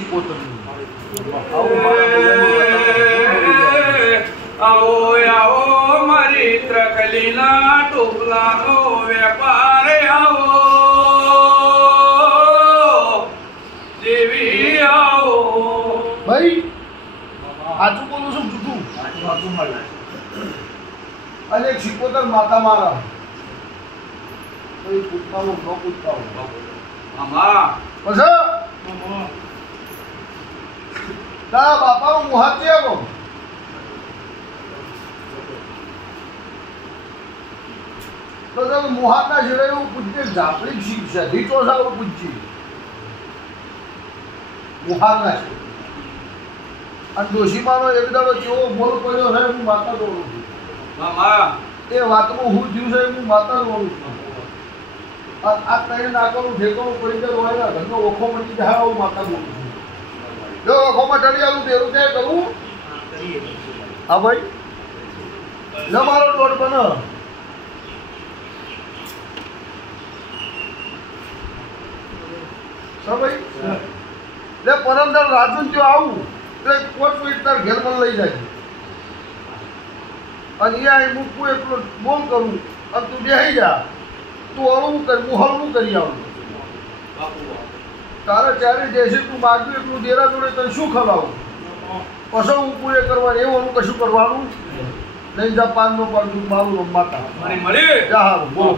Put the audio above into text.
શીકોતરનું આવો આવો મારી ત્રકલીના ટોપલાનો વેપાર આવો દેવી આવો ભાઈ સાચું બોલું છું જૂઠું અને એક શીકોતર માતા મારા તો એ પૂછતા હું ન પૂછતા હું આમાં પછી તારા બાપાનું મુહાતી આવો તો તમે મુહાતના સિવાય એવું પૂછીએ ઝાપડી શીખશે રીતો સારું પૂછીએ મુહાતના છે અને ડોશીમાનો એક દાડો કેવો બોલ પડ્યો છે હું માતા દોડું છું મામા એ વાતનું હું થયું છે હું માતા દોડું છું આ તને નાકોનું ઠેકાણું પડી ગયું હોય ને ઘરનો ઓખો મળી જાય હું માતા દોડું છું જો ઓખોમાં ટળી આવું તેરું તે કરું હા ભાઈ ન મારો દોડ બને ભાઈ લે પરમદાર રાજુ જો આવું એટલે કોટ મિનિટ તાર ઘેર મને લઈ જાય અને અહીંયા મૂકવું એટલું બોલ કરું અને તું બેસી જા તું હળવું કર હું હળવું કરી આવું તારે ત્યારે જશે તું માગ્યું એટલું દેરા જોડે તને શું ખવાવું પછી હું પૂરે કરવાનું એવું હું કશું કરવાનું નહીં જા પાનનો પાડું મારું માતા મળી જા હારું બોલો